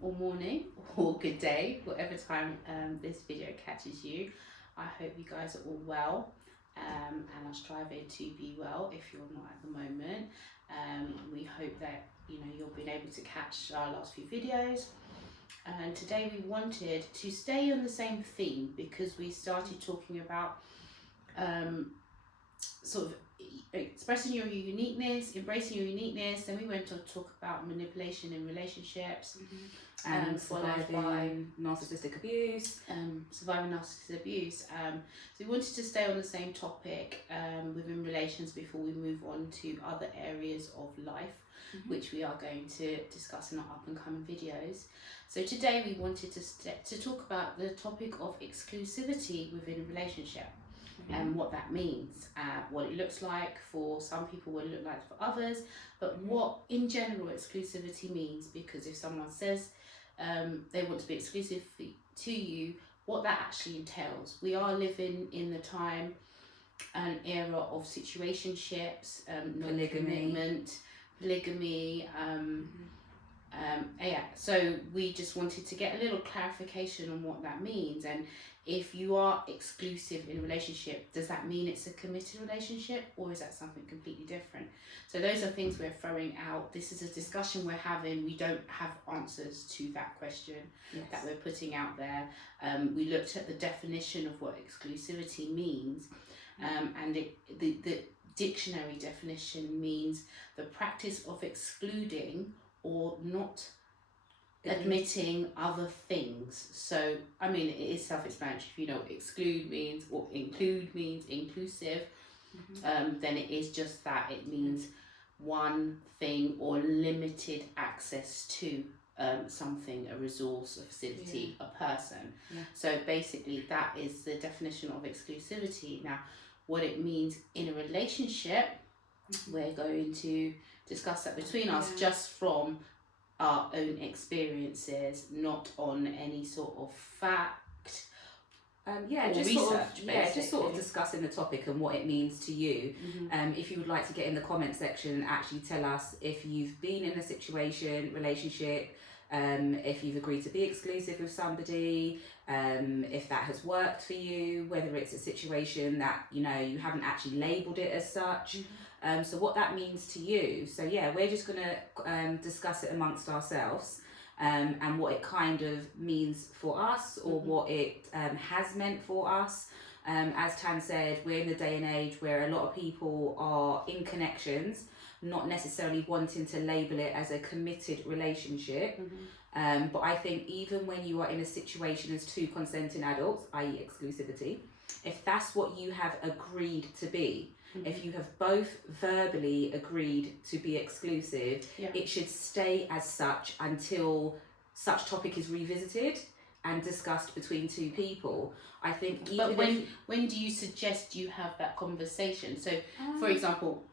or morning or good day, whatever time this video catches you. I hope you guys are all well and are striving to be well if you're not at the moment. We hope that you've been able to catch our last few videos. And today we wanted to stay on the same theme because we started talking about sort of expressing your uniqueness, embracing your uniqueness. Then we went to talk about manipulation in relationships, and surviving narcissistic abuse. Surviving narcissistic abuse. So we wanted to stay on the same topic within relations before we move on to other areas of life, which we are going to discuss in our up and coming videos. So today we wanted to talk about the topic of exclusivity within a relationship. And what that means, what it looks like for some people, what it looks like for others, but what in general exclusivity means, because if someone says they want to be exclusive to you, what that actually entails. We are living in the time and era of situationships, polygamy. So we just wanted to get a little clarification on what that means. And if you are exclusive in a relationship, does that mean it's a committed relationship, or is that something completely different? So those are things we're throwing out. This is a discussion we're having. We don't have answers to that question that we're putting out there. We looked at the definition of what exclusivity means, and the dictionary definition means the practice of excluding or not admitting other things. So I mean, it is self-explanatory. If you know what exclude means or include means, inclusive, then it is just that. It means one thing or limited access to something, a resource, a facility, a person. So basically that is the definition of exclusivity. Now what it means in a relationship, we're going to discuss that between us just from our own experiences, not on any sort of fact. Just sort of discussing the topic and what it means to you. If you would like to get in the comment section and actually tell us if you've been in a relationship, if you've agreed to be exclusive with somebody, if that has worked for you, whether it's a situation that you haven't actually labelled it as such. So what that means to you. So we're just going to discuss it amongst ourselves, and what it kind of means for us, or what it has meant for us. As Tan said, we're in the day and age where a lot of people are in connections, not necessarily wanting to label it as a committed relationship. But I think even when you are in a situation as two consenting adults, i.e. exclusivity, if that's what you have agreed to be, if you have both verbally agreed to be exclusive, it should stay as such until such topic is revisited and discussed between two people. I think even when do you suggest you have that conversation? So for example,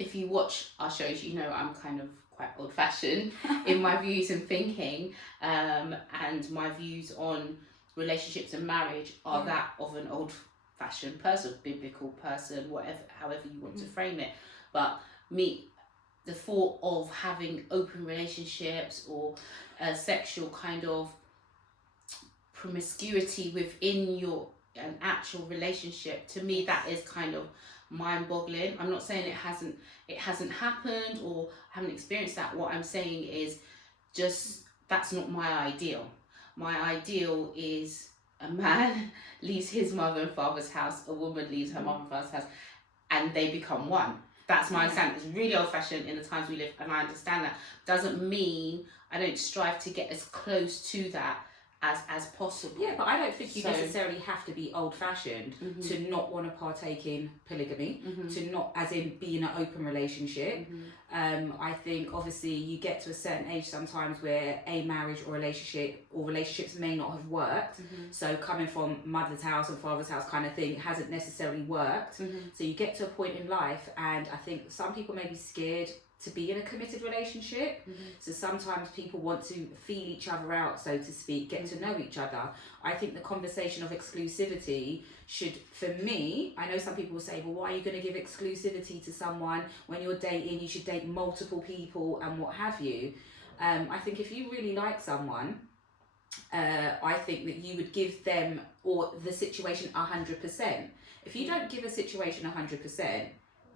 if you watch our shows, I'm kind of quite old-fashioned in my views and thinking, and my views on relationships and marriage are that of an old-fashioned person, biblical person, however you want to frame it. But the thought of having open relationships or a sexual kind of promiscuity within an actual relationship, to me that is kind of mind-boggling. I'm not saying it hasn't happened or I haven't experienced that. What I'm saying is just that's not my ideal. My ideal is a man leaves his mother and father's house, a woman leaves her mother and father's house, and they become one. That's my understanding. It's really old-fashioned in the times we live, and I understand that. Doesn't mean I don't strive to get as close to that as possible. Yeah, but I don't think you necessarily have to be old-fashioned to not want to partake in polygamy, to not, as in be in an open relationship. I think obviously you get to a certain age sometimes where a marriage or relationships may not have worked. So coming from mother's house and father's house kind of thing hasn't necessarily worked. So you get to a point in life, and I think some people may be scared to be in a committed relationship. So sometimes people want to feel each other out, so to speak, get to know each other. I think the conversation of exclusivity should, for me, I know some people will say, well, why are you going to give exclusivity to someone when you're dating? You should date multiple people and what have you. I think if you really like someone, I think that you would give them or the situation 100%. If you don't give a situation 100%,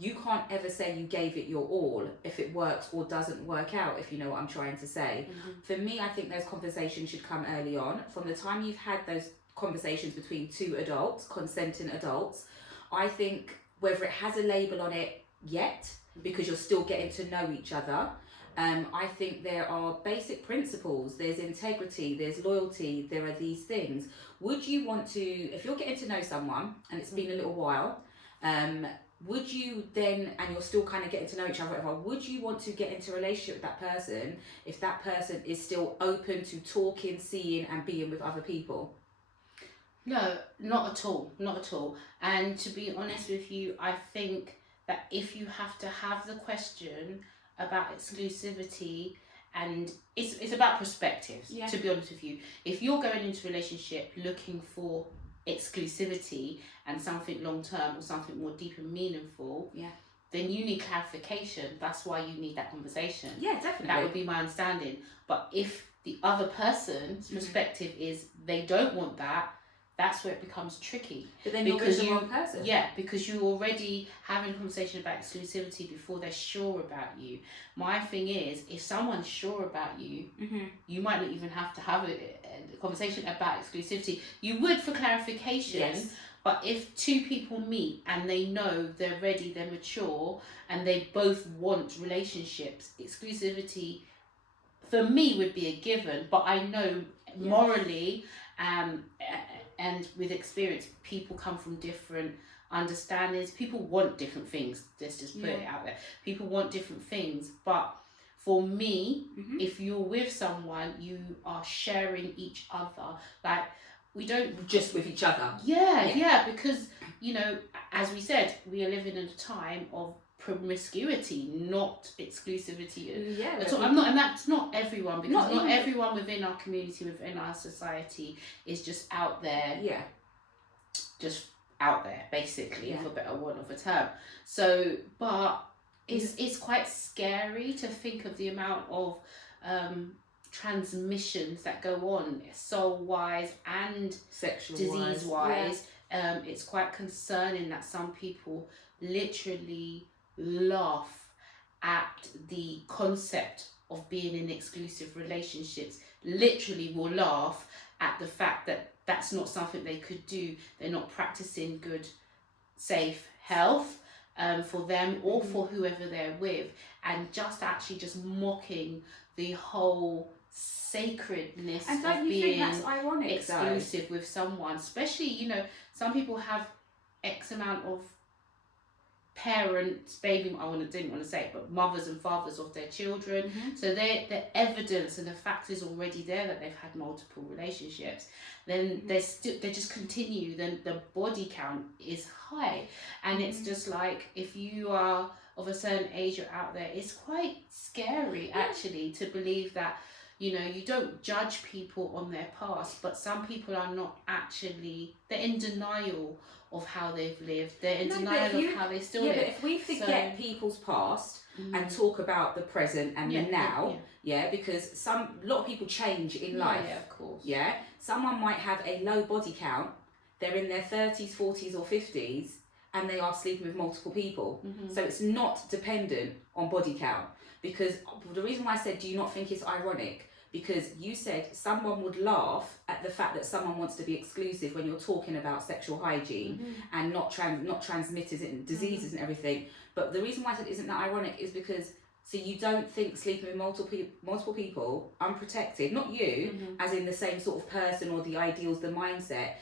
you can't ever say you gave it your all if it works or doesn't work out, if you know what I'm trying to say. For me, I think those conversations should come early on. From the time you've had those conversations between two adults, consenting adults, I think whether it has a label on it yet, because you're still getting to know each other, I think there are basic principles. There's integrity, there's loyalty, there are these things. Would you want to, if you're getting to know someone and it's been a little while, would you then, and you're still kind of getting to know each other, whatever, would you want to get into a relationship with that person if that person is still open to talking, seeing and being with other people? No, not at all. Not at all. And to be honest with you, I think that if you have to have the question about exclusivity, and it's about perspectives, to be honest with you. If you're going into a relationship looking for exclusivity and something long term or something more deep and meaningful, then you need clarification. That's why you need that conversation. Yeah, definitely. That would be my understanding. But if the other person's perspective is they don't want that, that's where it becomes tricky. But then you're with the wrong person. Yeah, because you're already having a conversation about exclusivity before they're sure about you. My thing is, if someone's sure about you, you might not even have to have a conversation about exclusivity. You would for clarification, but if two people meet and they know they're ready, they're mature, and they both want relationships, exclusivity for me would be a given. But I know morally, and with experience, people come from different understandings. People want different things. Let's just put it out there. People want different things. But for me, if you're with someone, you are sharing each other. Like, we don't... Just with each other. Yeah, because, you know, as we said, we are living in a time of promiscuity, not exclusivity. And that's not everyone, because not everyone within our community, within our society is just out there. Just out there, basically, for better want of a term. So, but it's quite scary to think of the amount of transmissions that go on, soul-wise and disease-wise. It's quite concerning that some people literally laugh at the concept of being in exclusive relationships, literally will laugh at the fact that that's not something they could do. They're not practicing good, safe health for them or for whoever they're with, and just mocking the whole sacredness and don't of you being think that's ironic, exclusive with someone. Especially, you know, some people have X amount of parents, didn't want to say it, but mothers and fathers of their children. So the evidence and the fact is already there that they've had multiple relationships. Then they just continue. Then the body count is high, and it's just like, if you are of a certain age, you're out there. It's quite scary actually to believe that, you know, you don't judge people on their past, but some people are not actually, they're in denial of how they've lived. They're in denial of how they still live. But if we forget people's past and talk about the present and the now, because a lot of people change in life. Yeah, of course. Yeah, someone might have a low body count, they're in their 30s, 40s or 50s, and they are sleeping with multiple people. So it's not dependent on body count. Because the reason why I said, do you not think it's ironic? Because you said someone would laugh at the fact that someone wants to be exclusive when you're talking about sexual hygiene and not transmitters and diseases and everything. But the reason why I said isn't that ironic is because, so you don't think sleeping with multiple people unprotected, not you as in the same sort of person or the ideals, the mindset.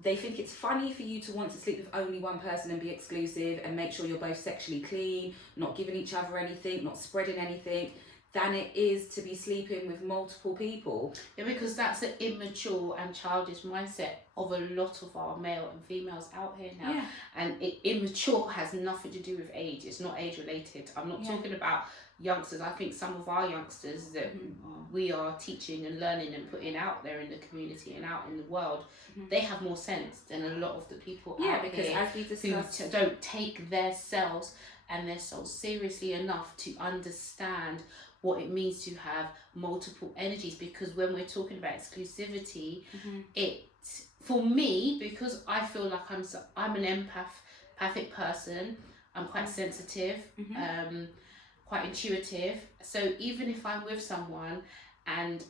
They think it's funny for you to want to sleep with only one person and be exclusive and make sure you're both sexually clean, not giving each other anything, not spreading anything, than it is to be sleeping with multiple people. Yeah, because that's an immature and childish mindset of a lot of our male and females out here now. And immature has nothing to do with age. It's not age related. I'm not talking about youngsters, I think some of our youngsters that we are teaching and learning and putting out there in the community and out in the world, they have more sense than a lot of the people out because here as we discussed, who don't take their selves and their souls seriously enough to understand what it means to have multiple energies. Because when we're talking about exclusivity, it, for me, because I feel like I'm an empathic person, I'm quite sensitive, quite intuitive. So even if I'm with someone and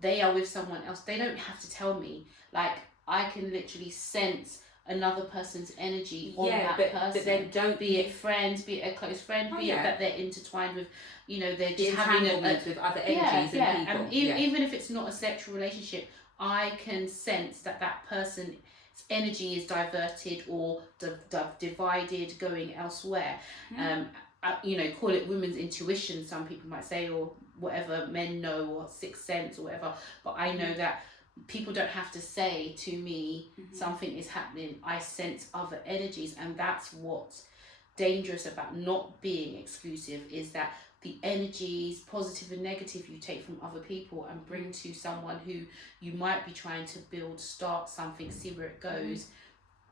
they are with someone else, they don't have to tell me. Like, I can literally sense another person's energy on that person. But then don't be it friends, be it a close friend, be it that they're intertwined with, you know, they're just having with other energies and people. And even if it's not a sexual relationship, I can sense that that person's energy is diverted or divided, going elsewhere. You know, call it women's intuition, some people might say, or whatever men know, or sixth sense or whatever. But I know that people don't have to say to me something is happening. I sense other energies, and that's what's dangerous about not being exclusive, is that the energies, positive and negative, you take from other people and bring to someone who you might be trying to build, start something, see where it goes,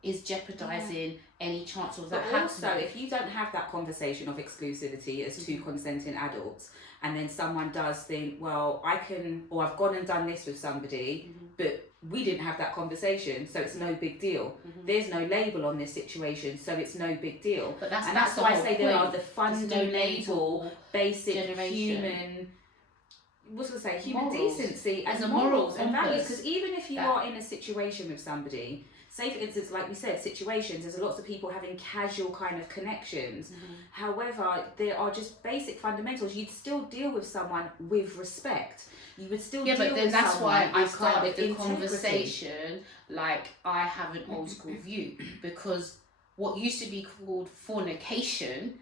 is jeopardizing any chance of that happening. Also, if you don't have that conversation of exclusivity as two consenting adults, and then someone does think, well, I can, or I've gone and done this with somebody, but we didn't have that conversation, so it's no big deal. There's no label on this situation, so it's no big deal. But that's why I say point. there are the fundamental, basic human, human morals. Decency and morals and values. Because even if you are in a situation with somebody, say for instance, like we said, situations, there's lots of people having casual kind of connections. However, there are just basic fundamentals. You'd still deal with someone with respect. You would still deal with someone. Yeah, but then that's why I started the conversation like I have an old school view, because what used to be called fornication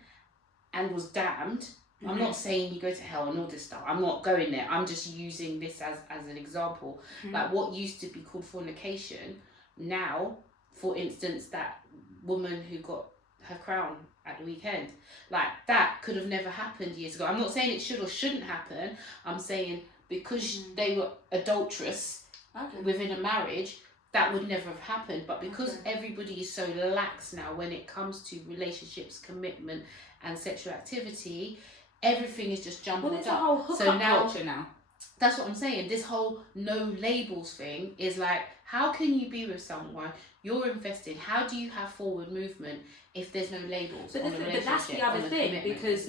and was damned. I'm not saying you go to hell and all this stuff. I'm not going there. I'm just using this as an example. Like what used to be called fornication, now, for instance, that woman who got her crown at the weekend, like that could have never happened years ago. I'm not saying it should or shouldn't happen. I'm saying because they were adulterous within a marriage, that would never have happened. But because everybody is so lax now when it comes to relationships, commitment and sexual activity, everything is just jumbled up. Well, there's a whole hookup culture now. That's what I'm saying. This whole no labels thing is like, how can you be with someone, you're invested, how do you have forward movement if there's no labels? But that's the other thing, because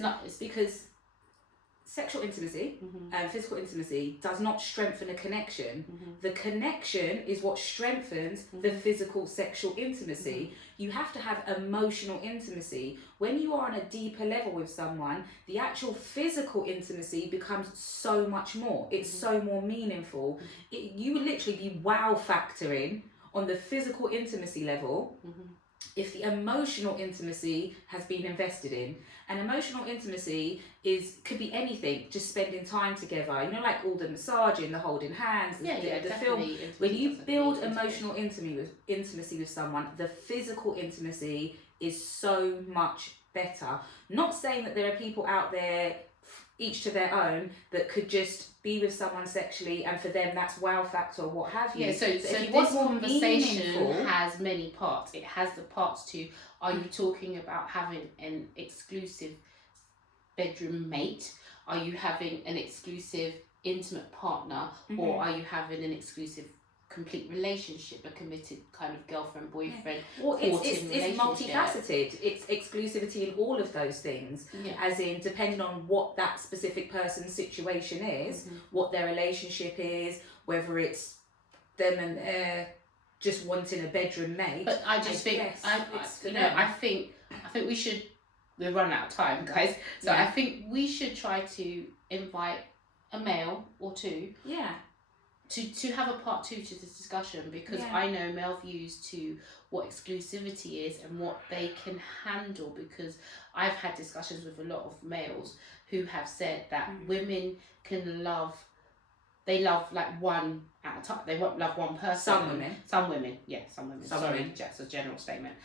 sexual intimacy and physical intimacy does not strengthen a connection. The connection is what strengthens the physical sexual intimacy. You have to have emotional intimacy. When you are on a deeper level with someone, the actual physical intimacy becomes so much more. It's so more meaningful. You would literally be wow factoring on the physical intimacy level if the emotional intimacy has been invested in. And emotional intimacy could be anything, just spending time together, you know, like all the massaging, the holding hands, the film. When you build emotional intimacy with someone, the physical intimacy is so much better. Not saying that there are people out there, each to their own, that could just be with someone sexually and for them that's wow factor or what have you. Yeah, so this conversation has many parts. It has the parts to, are you talking about having an exclusive bedroom mate? Are you having an exclusive intimate partner? Or are you having an exclusive complete relationship, a committed kind of girlfriend, boyfriend, well, it's multifaceted. It's exclusivity in all of those things, as in depending on what that specific person's situation is, what their relationship is, whether it's them and just wanting a bedroom mate. But I just think I think we should, we're running out of time, guys, so I think we should try to invite a male or two to have a part 2 to this discussion, because I know male views to what exclusivity is and what they can handle, because I've had discussions with a lot of males who have said that women can love like one at a time. They won't love one person. Some women. Sorry, that's a general statement.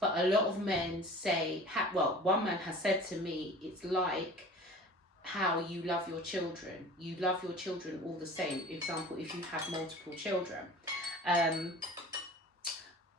But a lot of men say, one man has said to me, it's like how you love your children. You love your children all the same. Example, if you have multiple children,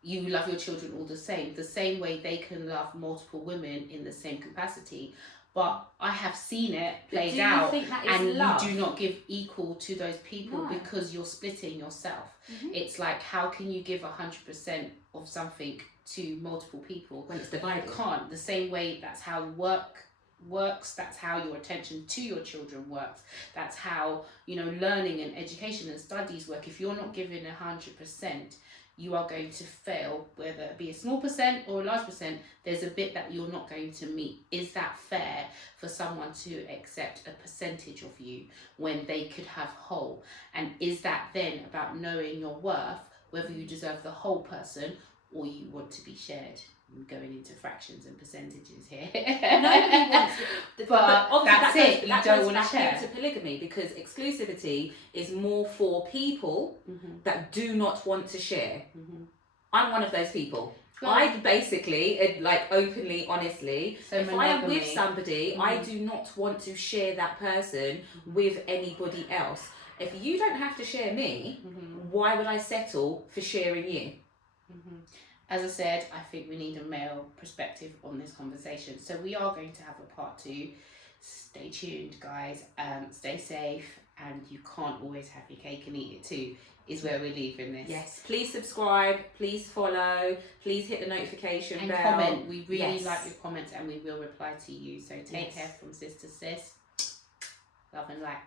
you love your children all the same way they can love multiple women in the same capacity. But I have seen it played out, and love? You do not give equal to those people because you're splitting yourself. It's like, how can you give 100% of something to multiple people when it's divided? You can't. The same way, that's how work works, that's how your attention to your children works, that's how, you know, learning and education and studies work. If you're not giving 100%, you are going to fail, whether it be a small percent or a large percent. There's a bit that you're not going to meet. Is that fair for someone to accept a percentage of you when they could have whole? And is that then about knowing your worth, whether you deserve the whole person or you want to be shared? I'm going into fractions and percentages here. Nobody wants to, but that's it. You don't want to share. Into polygamy, because exclusivity is more for people that do not want to share. I'm one of those people. Well, I basically, like, openly, honestly, so if monogamy. I am with somebody, I do not want to share that person with anybody else. If you don't have to share me, why would I settle for sharing you? As I said, I think we need a male perspective on this conversation. So we are going to have a part 2. Stay tuned, guys. Stay safe, and you can't always have your cake and eat it too, is where we're leaving this. Yes. Please subscribe. Please follow. Please hit the notification bell. And comment. We really like your comments, and we will reply to you. So take care from sis to sis. Love and light.